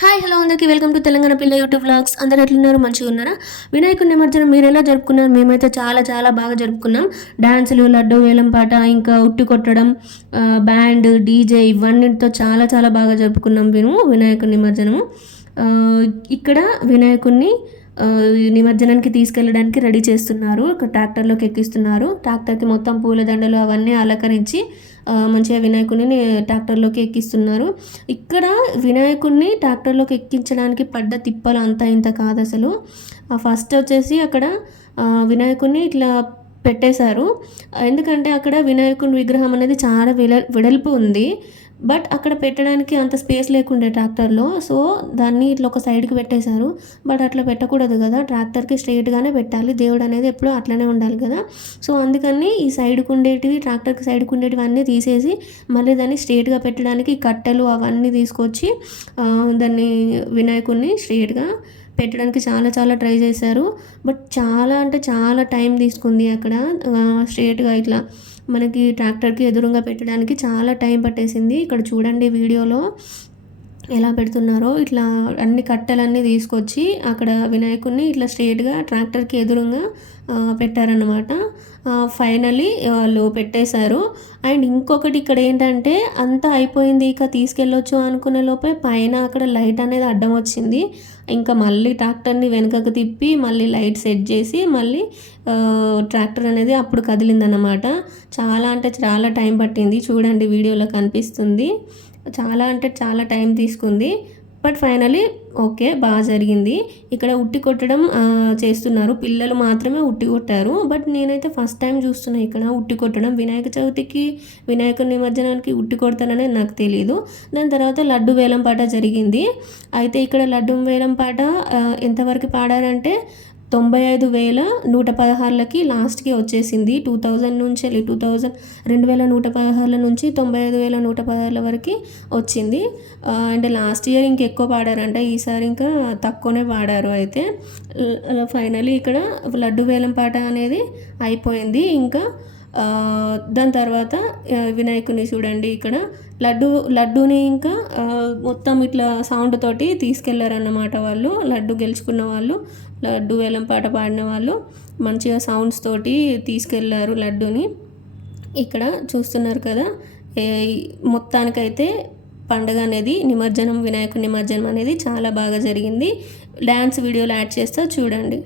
Hi hello అందరికీ welcome to Telangana పిల్ల YouTube vlogs. అందరు ఎట్లున్నారు? మంచిగా ఉన్నారా? వినాయకుడి నిమజ్జనం మీరు ఎలా జరుపుకున్నారు? మేమైతే చాలా చాలా బాగా జరుపుకున్నాం. డ్యాన్సులు, లడ్డు వేలం పాట, ఇంకా ఉట్టి కొట్టడం, బ్యాండ్, డీజే ఇవన్నిటితో చాలా చాలా బాగా జరుపుకున్నాం మేము వినాయకుడి నిమజ్జనము. ఇక్కడ వినాయకుడిని నిమజ్జనానికి తీసుకెళ్ళడానికి రెడీ చేస్తున్నారు. ఒక ట్రాక్టర్లోకి ఎక్కిస్తున్నారు. ట్రాక్టర్కి మొత్తం పూలదండలు అవన్నీ అలంకరించి మంచిగా వినాయకుడిని ట్రాక్టర్లోకి ఎక్కిస్తున్నారు. ఇక్కడ వినాయకుడిని ట్రాక్టర్లోకి ఎక్కించడానికి పడ్డ తిప్పలు అంతా ఇంత కాదు అసలు. ఫస్ట్ వచ్చేసి అక్కడ వినాయకుడిని ఇట్లా పెట్టేశారు. ఎందుకంటే అక్కడ వినాయకుని విగ్రహం అనేది చాలా వెడల్పు ఉంది. బట్ అక్కడ పెట్టడానికి అంత స్పేస్ లేకుండే ట్రాక్టర్లో. సో దాన్ని ఇట్లా ఒక సైడ్కి పెట్టేశారు. బట్ అట్లా పెట్టకూడదు కదా, ట్రాక్టర్కి స్ట్రైట్గానే పెట్టాలి. దేవుడు అనేది ఎప్పుడూ అట్లనే ఉండాలి కదా. సో అందుకని ఈ సైడ్కి ఉండేటివి, ట్రాక్టర్కి సైడ్కి ఉండేటివి అన్నీ తీసేసి మళ్ళీ దాన్ని స్ట్రైట్గా పెట్టడానికి కట్టెలు అవన్నీ తీసుకొచ్చి దాన్ని వినాయకుడిని స్ట్రైట్గా పెట్టడానికి చాలా చాలా ట్రై చేశారు. బట్ చాలా అంటే చాలా టైం తీసుకుంది అక్కడ. స్ట్రైట్గా ఇట్లా మనకి ట్రాక్టర్కి ఎదురుగా పెట్టడానికి చాలా టైం పట్టేసింది. ఇక్కడ చూడండి వీడియోలో ఎలా పెడుతున్నారో. ఇట్లా అన్ని కట్టెలన్నీ తీసుకొచ్చి అక్కడ వినాయకుడిని ఇట్లా స్ట్రైట్గా ట్రాక్టర్కి ఎదురుగా పెట్టారన్నమాట. ఫైనలీ వాళ్ళు పెట్టేశారు. అండ్ ఇంకొకటి ఇక్కడ ఏంటంటే అంతా అయిపోయింది, ఇక తీసుకెళ్ళొచ్చు అనుకునే లోపే పైన అక్కడ లైట్ అనేది అడ్డం వచ్చింది. ఇంకా మళ్ళీ ట్రాక్టర్ని వెనుకకు తిప్పి మళ్ళీ లైట్ సెట్ చేసి మళ్ళీ ట్రాక్టర్ అనేది అప్పుడు కదిలిందన్నమాట. చాలా అంటే చాలా టైం పట్టింది. చూడండి వీడియోలో కనిపిస్తుంది. చాలా అంటే చాలా టైం తీసుకుంది. బట్ ఫైనలీ ఓకే, బాగా జరిగింది. ఇక్కడ ఉట్టి కొట్టడం చేస్తున్నారు. పిల్లలు మాత్రమే ఉట్టి కొట్టారు. బట్ నేనైతే ఫస్ట్ టైం చూస్తున్నా ఇక్కడ ఉట్టి కొట్టడం. వినాయక చవితికి, వినాయకుడి నిమజ్జనానికి ఉట్టి కొడతాననే నాకు తెలియదు. దాని తర్వాత లడ్డు వేలం పాట జరిగింది. అయితే ఇక్కడ లడ్డు వేలం పాట ఎంతవరకు పాడారంటే 95,116 లాస్ట్కి వచ్చేసింది. 2000 నుంచి 2116 నుంచి 95,116 వరకు వచ్చింది. అండ్ లాస్ట్ ఇయర్ ఇంకెక్కువ పాడారంట, ఈసారి ఇంకా తక్కువనే పాడారు. అయితే ఫైనలీ ఇక్కడ లడ్డు వేలం పాట అనేది అయిపోయింది. ఇంకా దాని తర్వాత వినాయకుని చూడండి ఇక్కడ లడ్డూని ఇంకా మొత్తం ఇట్లా సౌండ్ తోటి తీసుకెళ్లారన్నమాట వాళ్ళు. లడ్డు గెలుచుకున్న వాళ్ళు, లడ్డు వేలం పాట పాడిన వాళ్ళు మంచిగా సౌండ్స్ తోటి తీసుకెళ్లారు లడ్డూని. ఇక్కడ చూస్తున్నారు కదా. మొత్తానికైతే పండుగ అనేది నిమజ్జనం, వినాయకుడి నిమజ్జనం అనేది చాలా బాగా జరిగింది. డ్యాన్స్ వీడియోలు యాడ్ చేస్తా చూడండి.